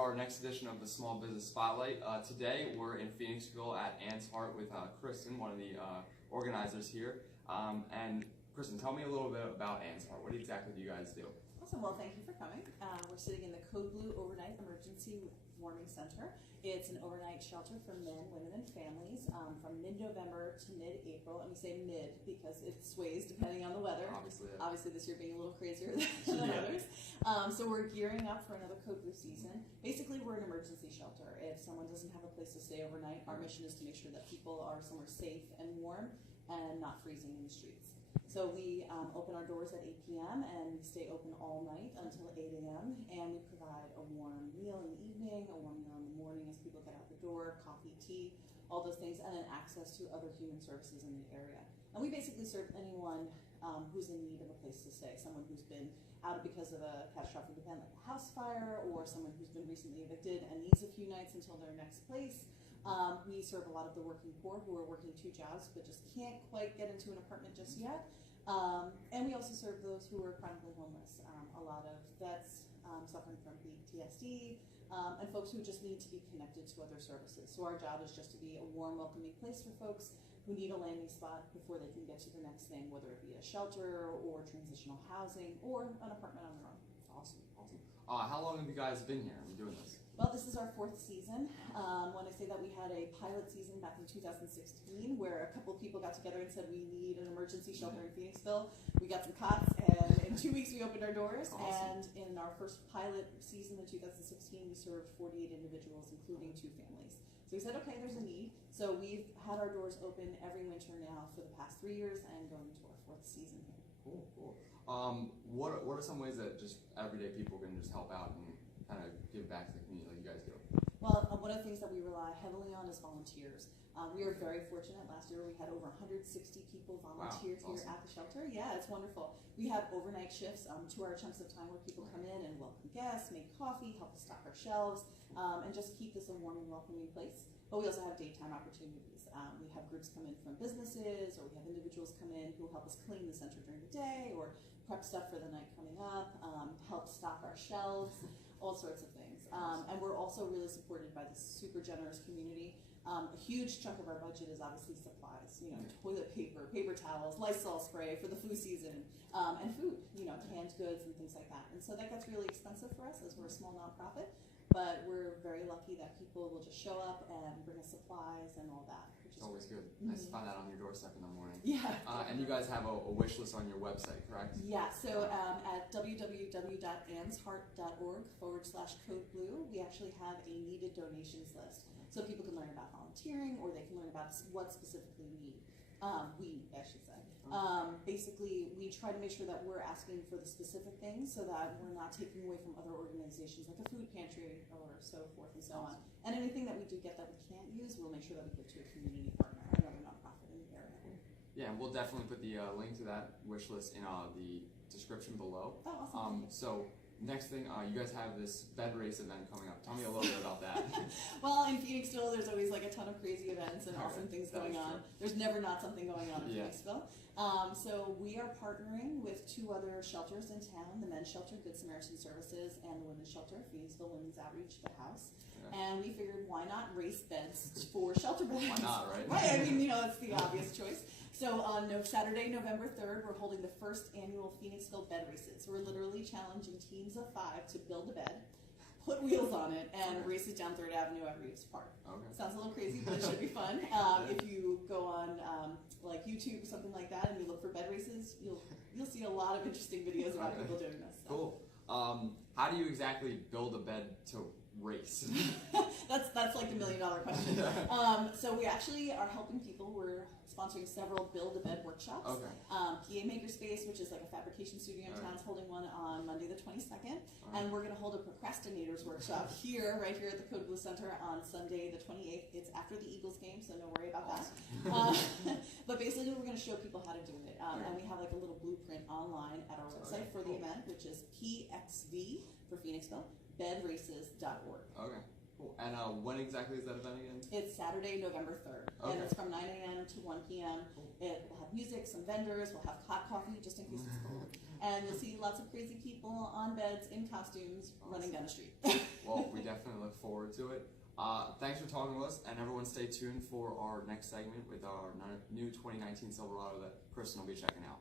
our next edition of the Small Business Spotlight. Today we're in Phoenixville at Ann's Heart with Kristen, one of the organizers here. And Kristen, tell me a little bit about Ann's Heart. What exactly do you guys do? Awesome. Well, thank you for coming. We're sitting in the Code Blue Overnight Emergency Warming Center. It's an overnight shelter for men, women, and families from mid-November to mid-April. And we say mid because it sways depending on the weather. Obviously this year being a little crazier than others. So we're gearing up for another Code Blue season. Basically, we're an emergency shelter. If someone doesn't have a place to stay overnight, our mission is to make sure that people are somewhere safe and warm and not freezing in the streets. So we open our doors at 8 p.m. and we stay open all night until 8 a.m. and we provide a warm meal in the evening, a warm meal in the morning as people get out the door, coffee, tea, all those things, and then access to other human services in the area. And we basically serve anyone who's in need of a place to stay, someone who's been out because of a catastrophic event like a house fire, or someone who's been recently evicted and needs a few nights until their next place. We serve a lot of the working poor who are working 2 jobs but just can't quite get into an apartment just yet. And we also serve those who are chronically homeless. A lot of vets suffering from PTSD, and folks who just need to be connected to other services. So our job is just to be a warm, welcoming place for folks who need a landing spot before they can get to the next thing, whether it be a shelter or transitional housing or an apartment on their own. Awesome. How long have you guys been here and doing this? Well, this is our 4th season. When I say that, we had a pilot season back in 2016 where a couple of people got together and said we need an emergency shelter in Phoenixville. We got some cots, and in 2 weeks we opened our doors. Awesome. And in our first pilot season in 2016, we served 48 individuals, including 2 families. So we said, okay, there's a need. So we've had our doors open every winter now for the past 3 years and going into our 4th season here. Cool. What are some ways that just everyday people can just help out and kind of give back to the community like you guys do? Well, one of the things that we rely heavily on is volunteers. We are very fortunate. Last year we had over 160 people volunteered here at the shelter. Yeah, it's wonderful. We have overnight shifts, 2-hour chunks of time where people come in and welcome guests, make coffee, help us stock our shelves, and just keep this a warm and welcoming place. But we also have daytime opportunities. We have groups come in from businesses, or we have individuals come in who help us clean the center during the day, or prep stuff for the night coming up, help stock our shelves, all sorts of things. And we're also really supported by this super generous community. A huge chunk of our budget is obviously supplies, toilet paper, paper towels, Lysol spray for the flu season, and food, canned goods and things like that. And so that gets really expensive for us as we're a small nonprofit, but we're very lucky that people will just show up and bring us supplies and all that. It's always good. Nice to find that on your doorstep in the morning. Yeah. And you guys have a wish list on your website, correct? Yeah, so at www.annsheart.org/codeblue, we actually have a needed donations list. So people can learn about volunteering, or they can learn about what specifically we need. Basically, we try to make sure that we're asking for the specific things so that we're not taking away from other organizations like a food pantry or so forth and so on. And anything that we do get that we can't use, we'll make sure that we give to a community partner, another nonprofit in the area. Yeah, and we'll definitely put the link to that wish list in the description below. Oh, awesome. So next thing, you guys have this bed race event coming up. Tell me a little bit about that. Well, in Phoenixville, there's always like a ton of crazy events and awesome things going on. There's never not something going on in Phoenixville. So we are partnering with 2 other shelters in town, the Men's Shelter, Good Samaritan Services, and the Women's Shelter, Phoenixville Women's Outreach, The House. Yeah. And we figured, why not race beds for shelter beds? Why not, right? Right, I mean, it's the obvious choice. So on Saturday, November 3rd, we're holding the first annual Phoenixville bed races. We're literally challenging teams of 5 to build a bed, put wheels on it, and race it down 3rd Avenue at Reeves Park. Okay. Sounds a little crazy, but it should be fun. If you go on like YouTube or something like that and you look for bed races, you'll see a lot of interesting videos about people doing this. So. Cool. How do you exactly build a bed to race? That's like the $1 million question. So we actually are helping people. We're sponsoring several Build-A-Bed workshops. Okay. PA Makerspace, which is like a fabrication studio in town, is holding one on Monday the 22nd. And we're going to hold a procrastinators workshop right here at the Code Blue Center on Sunday the 28th. It's after the Eagles game, so don't worry about that. But basically we're going to show people how to do it. And we have like a little blueprint online at our website for the event, which is PXV for Phoenixville, bedraces.org. Okay. Cool. And when exactly is that event again? It's Saturday, November 3rd. Okay. And it's from 9 a.m. to 1 p.m. Cool. It will have music, some vendors, we'll have hot coffee just in case it's cold. And you'll see lots of crazy people on beds in costumes running down the street. Well, we definitely forward to it. Thanks for talking with us, and everyone stay tuned for our next segment with our new 2019 Silverado that Kristen will be checking out.